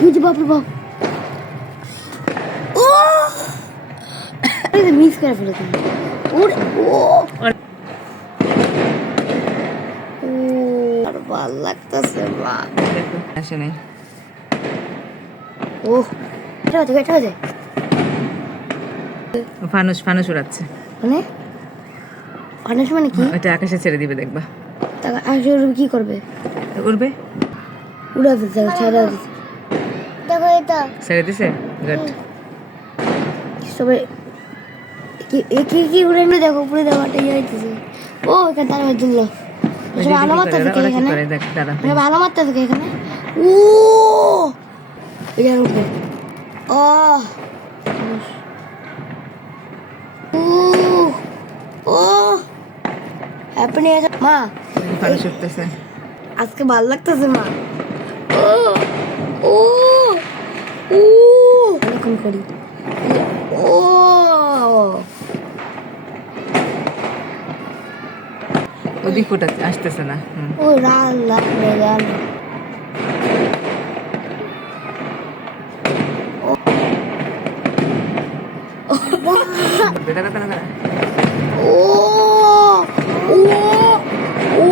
দিল বাপরে বাপ ও মিস করে ফেলেছি ওরে ও আর ভালো লাগতেছে মা দেখো আসে নাই ও এটা হচ্ছে ফানুস ফানুস উড়াচ্ছে মানে ফানুস মানে কি এটা আকাশে ছেড়ে দিবে দেখবা কি করবে উড়বে উড়া দিচ্ছে ছেড়ে দিচ্ছে দেখো এটা ছেড়ে দিছে গুড সবাই কি উড়ে না দেখো উপরে দেখো একটা ইয়ে হইতেছে ও এখানে তার জন্য ভালো মারতেছে এখানে দেখ দাঁড়া ভালো মারতেছে এখানে ও এটার উপরে ও ও হ্যাপি মা ফানুস উঠতেছে আজকে ভালো লাগতেছে মা ও ও ও এরকম করি ও ওদিক ফুটাচ্ছে আসতেছে না ও রাল লাগবে রাল দাঁড়া দাঁড়া দাঁড়া ও ও ও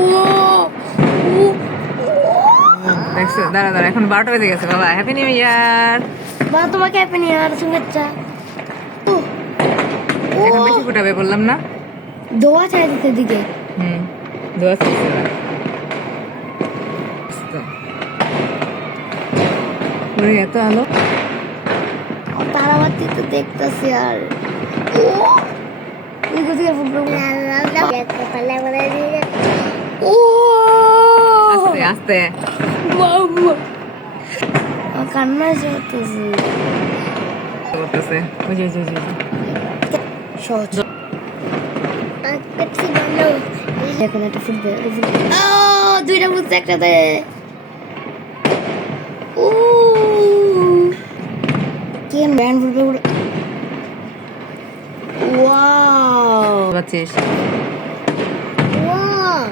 দেখছো দাঁড়া দাঁড়া এখন 12টা বেজে গেছে বাবা হ্যাপি নিউ ইয়ার মা তোমাকে হ্যাপি নিউ ইয়ার শুভেচ্ছা এখন বেশি ফুটাবে বললাম না দোয়া চাই দিতে দিকে দোয়া চাইছে ওরে এত আলো তারাবাতি তো দেখতেছি আর ও তুই কোথায় ফুটবল ও আস্তে আস্তে বাবা কান্না এসে করতেছে ওই যে সহজ এখন একটা ফুটবল ও দুইটা ফুটছে একটাতে ও কে ম্যান ফুটবল ওয়াও বাচ্চিস ওয়াও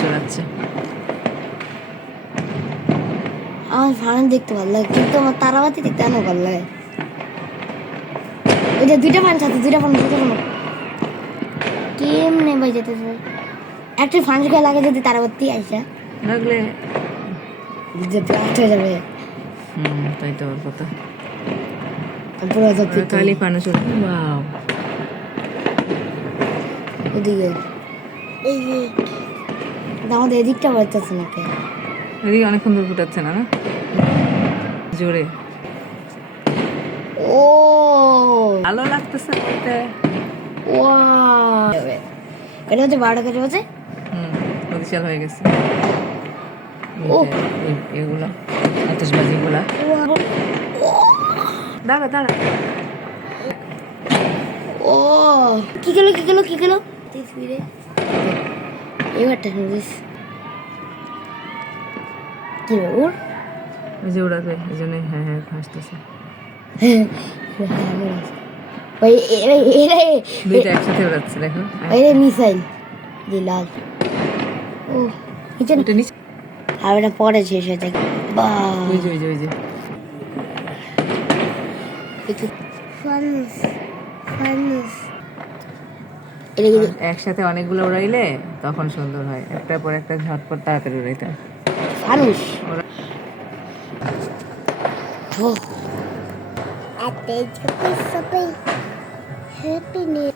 শোনাচ্ছে আমার ফান দেখতে ভালো লাগে কিন্তু আমার তারাবাতি দেখতে আরো ভালো লাগে ওই যে দুইটা ফান সাথে দুইটা ফান কেমনে ভাই যেতেছে একটা ফান খেয়ে লাগে যদি তারাবাতি আইসা লাগলে যে ব্লাস্ট হয়ে যাবে তাই তো ওর কথা পুরো কালি ফানুস উঠবে ওয়াও ওদিকে এই যে আমাদের এদিকটা বাড়তেছে নাকি এদিকে অনেকক্ষণ দূর ফুটাচ্ছে না জোরে ও ভালো লাগতেছে বলতে ওয়াও এটা হচ্ছে 12টা কেটে হচ্ছে বিশাল হয়ে গেছে ও এগুলো আতশবাজিগুলা দাঁড়া দাঁড়া ও কি গেল ফিরে এবারটা শুনিস কি ওর ওই যে ওড়াবে এই জন্য হ্যাঁ হ্যাঁ হাসতেছে ওই দুইটা একসাথে ওড়াচ্ছে দেখো এরে মিসাইল যে লাল ও এটা নিচে আর এটা পরে শেষ হয়ে যায় বা ওই যে একসাথে অনেকগুলো উড়াইলে তখন সুন্দর হয় একটার পর একটা ঝটপট তাড়াতাড়ি উড়াইতে হয় ফানুস হ্যাপি নিউ